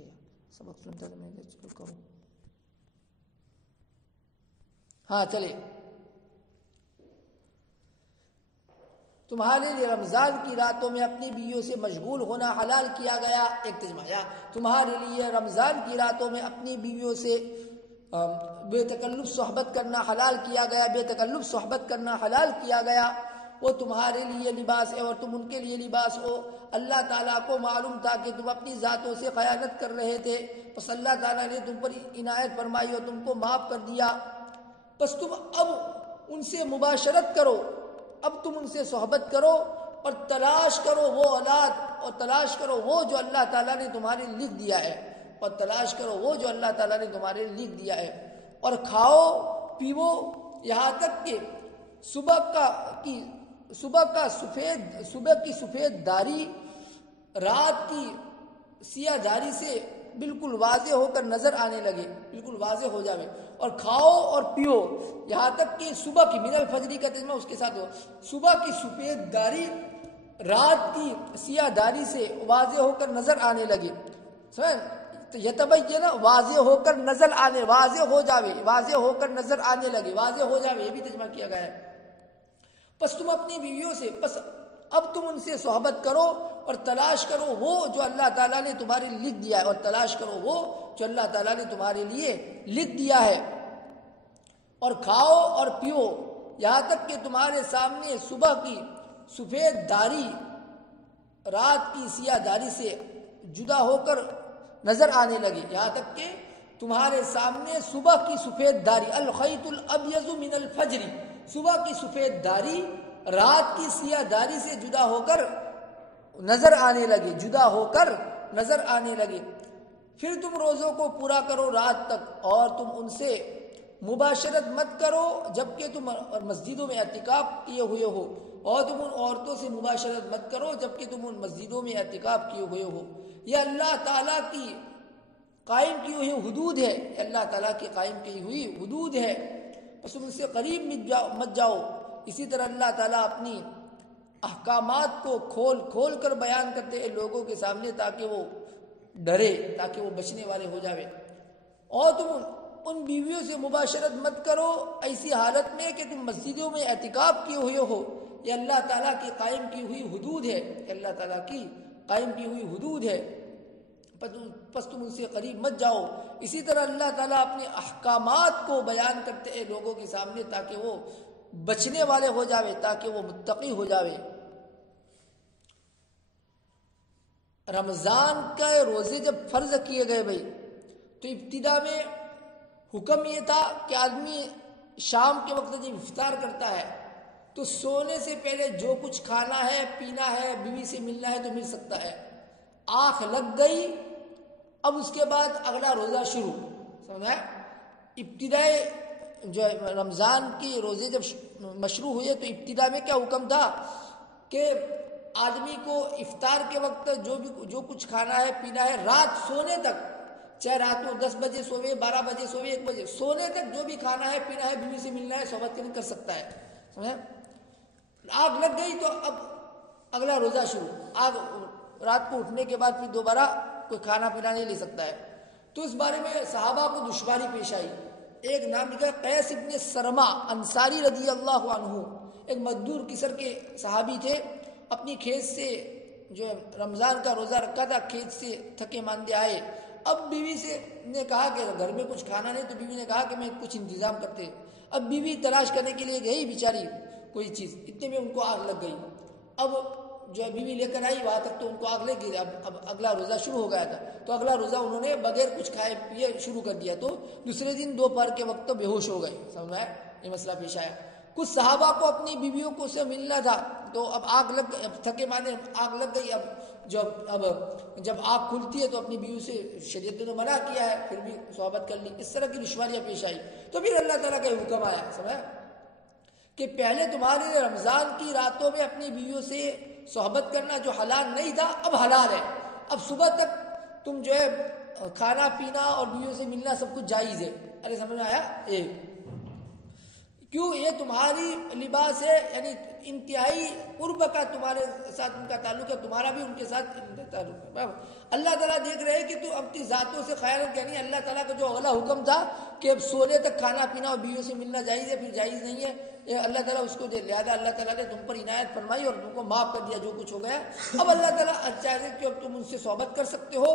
گیا سبق سنتا تھا میں نے چلو کروں. ہاں چلے. تمہارے لیے رمضان کی راتوں میں اپنی بیویوں سے مشغول ہونا حلال کیا گیا. ایک ترجمہ یا تمہارے لیے رمضان کی راتوں میں اپنی بیویوں سے بے تکلف صحبت کرنا حلال کیا گیا. بے تکلف صحبت کرنا حلال کیا گیا. وہ تمہارے لیے لباس ہے اور تم ان کے لیے لباس ہو. اللہ تعالیٰ کو معلوم تھا کہ تم اپنی ذاتوں سے خیانت کر رہے تھے، پس اللہ تعالیٰ نے تم پر عنایت فرمائی اور تم کو معاف کر دیا. پس تم اب ان سے مباشرت کرو، اب تم ان سے صحبت کرو اور تلاش کرو وہ اولاد، اور تلاش کرو وہ جو اللہ تعالیٰ نے تمہارے لکھ دیا ہے، اور تلاش کرو وہ جو اللہ تعالیٰ نے تمہارے لکھ دیا ہے. اور کھاؤ پیو یہاں تک کہ صبح کی سفید داری رات کی سیاہ داری سے بالکل واضح ہو کر نظر آنے لگے، بالکل واضح ہو جاوے. اور کھاؤ اور پیو یہاں تک کہ صبح کی من الفجری کا ترجمہ اس کے ساتھ ہو، صبح کی سفید داری رات کی سیاہ داری سے واضح ہو کر نظر آنے لگے. یتبین واضح ہو کر نظر آنے، واضح ہو جاوے، واضح ہو کر نظر آنے لگے، واضح ہو جاوے، یہ بھی ترجمہ کیا گیا ہے. پس تم اپنی بیویوں سے اب تم ان سے صحبت کرو اور تلاش کرو وہ جو اللہ تعالیٰ نے تمہارے لیے لکھ دیا ہے، اور تلاش کرو وہ جو اللہ تعالیٰ نے تمہارے لیے لکھ دیا ہے. اور کھاؤ اور پیو یہاں تک کہ تمہارے سامنے صبح کی سفید داری رات کی سیاہ داری سے جدا ہو کر نظر آنے لگے. یہاں تک کہ تمہارے سامنے صبح کی سفید داری، الخیط الابیض من الفجر، صبح کی سفید داری رات کی سیاہ داری سے جدا ہو کر نظر آنے لگے، جدا ہو کر نظر آنے لگے. پھر تم روزوں کو پورا کرو رات تک، اور تم ان سے مباشرت مت کرو جبکہ تم مسجدوں میں اعتکاف کیے ہوئے ہو، اور تم ان عورتوں سے مباشرت مت کرو جبکہ تم ان مسجدوں میں اعتکاف کیے ہوئے ہو. یہ اللہ تعالیٰ کی قائم کی ہوئی حدود ہے، اللہ تعالیٰ کی قائم کی ہوئی حدود ہے، بس تم ان سے قریب مت جاؤ. اسی طرح اللہ تعالیٰ اپنی احکامات کو کھول کھول کر بیان کرتے ہیں لوگوں کے سامنے تاکہ وہ ڈرے، تاکہ وہ بچنے والے ہو جاوے. اور تم ان بیویوں سے مباشرت مت کرو ایسی حالت میں کہ تم مسجدوں میں اعتکاف کیے ہوئے ہو. یہ اللہ تعالیٰ کی قائم کی ہوئی حدود ہے، اللہ تعالیٰ کی قائم کی ہوئی حدود ہے، پس تم ان سے قریب مت جاؤ. اسی طرح اللہ تعالیٰ اپنے احکامات کو بیان کرتے ہیں لوگوں کے سامنے تاکہ وہ بچنے والے ہو جاوے، تاکہ وہ متقی ہو جاوے. رمضان کے روزے جب فرض کیے گئے بھائی، تو ابتدا میں حکم یہ تھا کہ آدمی شام کے وقت جب افطار کرتا ہے تو سونے سے پہلے جو کچھ کھانا ہے پینا ہے بیوی سے ملنا ہے تو مل سکتا ہے. آنکھ لگ گئی، اب اس کے بعد اگلا روزہ شروع. سمجھا؟ ابتدائے جو رمضان کی روزے جب مشروع ہوئے تو ابتدا میں کیا حکم تھا کہ آدمی کو افطار کے وقت جو کچھ کھانا ہے پینا ہے رات سونے تک، چاہے رات کو 10 بجے سوئے، 12 بجے سوئے، 1 بجے سونے تک جو بھی کھانا ہے پینا ہے بیوی سے ملنا ہے صحبت کر سکتا ہے. سمجھا؟ آگ لگ گئی تو اب اگلا روزہ شروع. آگ رات کو اٹھنے کے بعد پھر دوبارہ کوئی کھانا پینا نہیں لے سکتا ہے. تو اس بارے میں صحابہ کو دشواری پیش آئی. ایک نام لکھا قیس ابن سرما انصاری رضی اللہ عنہ، ایک مزدور کسر کے صحابی تھے. اپنی کھیت سے جو رمضان کا روزہ رکھا تھا، کھیت سے تھکے ماندے آئے. اب بیوی سے نے کہا کہ گھر میں کچھ کھانا نہیں، تو بیوی نے کہا کہ میں کچھ انتظام کرتے. اب بیوی تلاش کرنے کے لیے گئی بیچاری کوئی چیز، اتنے میں ان کو آگ لگ گئی. اب جو بیوی لے کر آئی وہاں تک تو ان کو آگ لگ گئی. اب اگلا روزہ شروع ہو گیا تھا تو اگلا روزہ انہوں نے بغیر کچھ کھائے پیے شروع کر دیا. تو دوسرے دن دوپہر کے وقت تو بے ہوش ہو گئے. سمجھ میں یہ مسئلہ پیش آیا. کچھ صحابہ کو اپنی بیویوں کو سے ملنا تھا تو اب آگ لگ گئی، اب تھکے مانے آگ لگ گئی. اب جب آگ کھلتی ہے تو اپنی بیوی سے شریعت نے منع کیا ہے، پھر بھی صحبت کر لی. اس طرح کی دشواریاں پیش آئی تو پھر اللہ تعالیٰ کا حکم آیا. سمجھا کہ پہلے تمہارے لیے رمضان کی راتوں میں اپنی بیویوں سے صحبت کرنا جو حلال نہیں تھا اب حلال ہے. اب صبح تک تم جو ہے کھانا پینا اور بیویوں سے ملنا سب کچھ جائز ہے. ارے سمجھ میں آیا؟ کیوں؟ یہ تمہاری لباس ہے، یعنی انتہائی قرب کا تمہارے ساتھ ان کا تعلق ہے، تمہارا بھی ان کے ساتھ ان کا تعلق ہے۔ اللہ تعالیٰ دیکھ رہے کہ تو اپنی ذاتوں سے خیانت کرنی۔ اللہ تعالیٰ کا جو اگلا حکم تھا کہ اب سونے تک کھانا پینا اور بیویوں سے ملنا جائز ہے، پھر جائز نہیں ہے، یہ اللہ تعالیٰ اس کو دے، لہٰذا اللہ تعالیٰ نے تم پر عنایت فرمائی اور تم کو معاف کر دیا جو کچھ ہو گیا۔ اب اللہ تعالیٰ چاہتے کہ اب تم ان سے صحبت کر سکتے ہو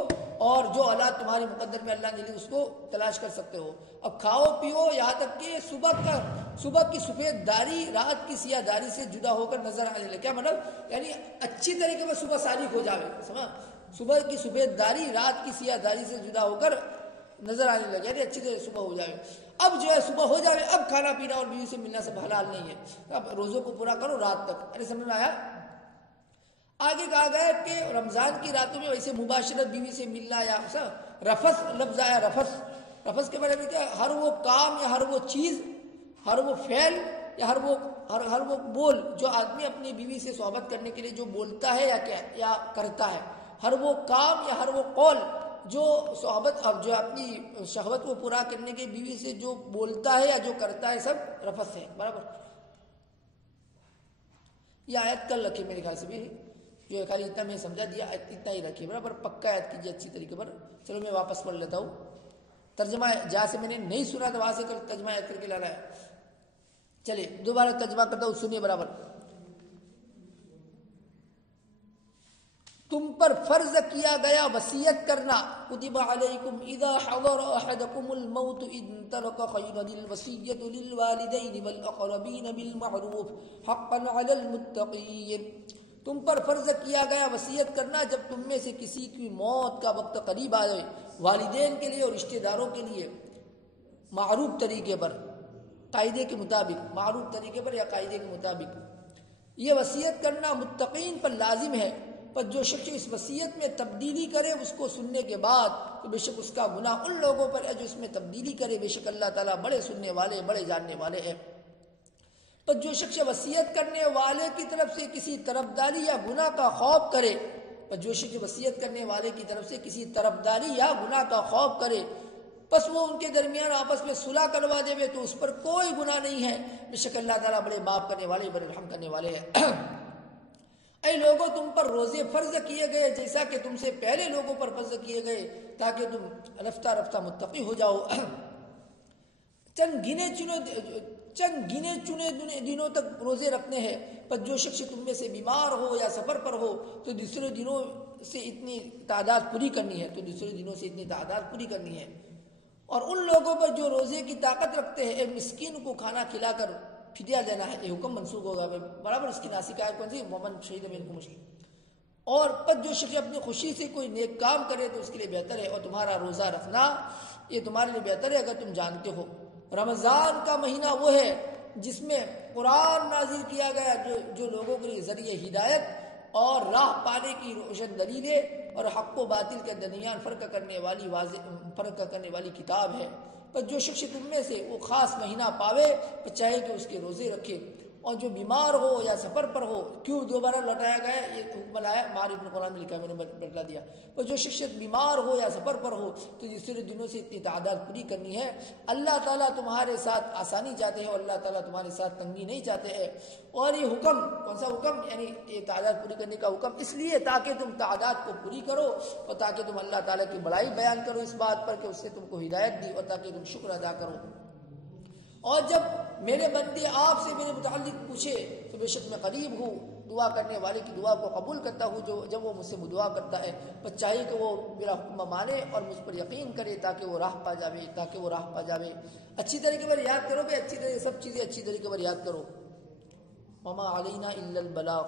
اور جو اولاد تمہارے مقدر میں اللہ نے لی اس کو تلاش کر سکتے ہو۔ اب کھاؤ پیو، یہاں تک کہ صبح کی سفید داری رات کی سیاہ داری سے جدا ہو کر نظر آنے لگے۔ کیا مطلب؟ یعنی اچھی طریقے سے صبح ساری ہو جاوے، سمجھ؟ صبح کی سفید داری رات کی سیاہ داری سے جدا ہو کر نظر آنے لگے، یعنی اچھی طرح صبح ہو جائے۔ اب جو ہے صبح ہو جائے، اب کھانا پینا اور بیوی سے ملنا سب حلال نہیں ہے، اب روزوں کو پورا کرو رات تک۔ یعنی سمجھ میں آیا؟ آگے کہا گیا کہ رمضان کی راتوں میں ویسے مباشرت بیوی سے ملنا یا رفث لفظ آیا، رفث کے بارے میں کیا؟ ہر وہ کام یا ہر وہ چیز، ہر وہ فعل یا ہر وہ بول جو آدمی اپنی بیوی سے صحبت کرنے کے لیے جو بولتا ہے یا کرتا ہے، ہر وہ کام یا ہر وہ قول جو صحبت اب جو اپنی شہوت کو پورا کرنے کے بیوی سے جو بولتا ہے یا جو کرتا ہے، سب رفث ہے۔ برابر؟ یہ آیت کل رکھی میرے خیال سے بھی، جو خالی اتنا میں سمجھا دیا، اتنا ہی رکھیے برابر، پکا یاد کیجیے اچھی طریقے پر۔ چلو میں واپس پڑھ لیتا ہوں ترجمہ، جہاں سے میں نے نہیں سنا تو وہاں سے ترجمہ یاد کر کے لانا ہے۔ چلیے دوبارہ ترجمہ کرتا ہوں، سنیے برابر۔ تم پر فرض کیا گیا وصیت کرنا، کتب علیکم اذا حضر احدکم الموت اذ ترک خیرا الوصیۃ للوالدین والاقربین بالمعروف حقا علی المتقین۔ تم پر فرض کیا گیا وصیت کرنا جب تم میں سے کسی کی موت کا وقت قریب آئے، والدین کے لیے اور رشتہ داروں کے لیے معروف طریقے پر، قاعدے کے مطابق، معروف طریقے پر یا قاعدے کے مطابق۔ یہ وصیت کرنا متقین پر لازم ہے، پر جو شخص اس وصیت میں تبدیلی کرے اس کو سننے کے بعد تو بے شک اس کا گناہ ان لوگوں پر ہے جو اس میں تبدیلی کرے، بے شک اللہ تعالیٰ بڑے سننے والے بڑے جاننے والے ہیں۔ پر جو شخص وصیت کرنے والے کی طرف سے کسی طرفداری یا گناہ کا خوف کرے، پر جو شخص وصیت کرنے والے کی طرف سے کسی طرفداری یا گناہ کا خوف کرے، پس وہ ان کے درمیان آپس میں صلح کروا دے تو اس پر کوئی گناہ نہیں ہے، بے شک اللہ تعالیٰ بڑے معاف کرنے والے بڑے رحم کرنے والے ہیں۔ اے لوگوں تم پر روزے فرض کیے گئے جیسا کہ تم سے پہلے لوگوں پر فرض کیے گئے، تاکہ تم رفتہ رفتہ متقی ہو جاؤ۔ چند گنے چنے دنوں تک روزے رکھنے ہیں، پر جو شخص تم میں سے بیمار ہو یا سفر پر ہو تو دوسرے دنوں سے اتنی تعداد پوری کرنی ہے، اور ان لوگوں پر جو روزے کی طاقت رکھتے ہیں ایک مسکین کو کھانا کھلا کر فدیہ دینا ہے۔ یہ حکم منسوخ ہوگا برابر، اس کی ناسخ آیت کون سی؟ محمد شہید بن کو مشکل۔ اور پر جو شخص اپنی خوشی سے کوئی نیک کام کرے تو اس کے لیے بہتر ہے، اور تمہارا روزہ رکھنا یہ تمہارے لیے بہتر ہے اگر تم جانتے ہو۔ رمضان کا مہینہ وہ ہے جس میں قرآن نازل کیا گیا جو لوگوں کے لیے ذریعہ ہدایت اور راہ پانے کی روشن دلیلیں اور حق و باطل کے درمیان فرق کرنے والی کتاب ہے۔ پر جو شخص تم میں سے وہ خاص مہینہ پاوے تو چاہے کہ اس کے روزے رکھے، اور جو بیمار ہو یا سفر پر ہو، کیوں دوبارہ لوٹایا گیا یہ حکم لایا؟ معارف ابن قرآن میں لکھا ہے، میں نے بتلا دیا۔ اور جو شخص بیمار ہو یا سفر پر ہو تو دوسرے دنوں سے اتنی تعداد پوری کرنی ہے۔ اللہ تعالیٰ تمہارے ساتھ آسانی چاہتے ہیں اور اللہ تعالیٰ تمہارے ساتھ تنگی نہیں چاہتے ہیں۔ اور یہ حکم کون سا حکم؟ یعنی یہ تعداد پوری کرنے کا حکم اس لیے تاکہ تم تعداد کو پوری کرو اور تاکہ تم اللہ تعالیٰ کی بڑائی بیان کرو اس بات پر کہ اس نے تم کو ہدایت دی، اور تاکہ تم شکر ادا کرو۔ اور جب میرے بندے آپ سے میرے متعلق پوچھے تو بے شک میں قریب ہوں، دعا کرنے والے کی دعا کو قبول کرتا ہوں جب وہ مجھ سے دعا کرتا ہے۔ بس چاہیے کہ وہ میرا حکم مانے اور مجھ پر یقین کرے تاکہ وہ راہ پا جاوے۔ اچھی طریقے پر یاد کرو، سب چیزیں اچھی طریقے پر یاد کرو۔ وما علینا الا البلاغ۔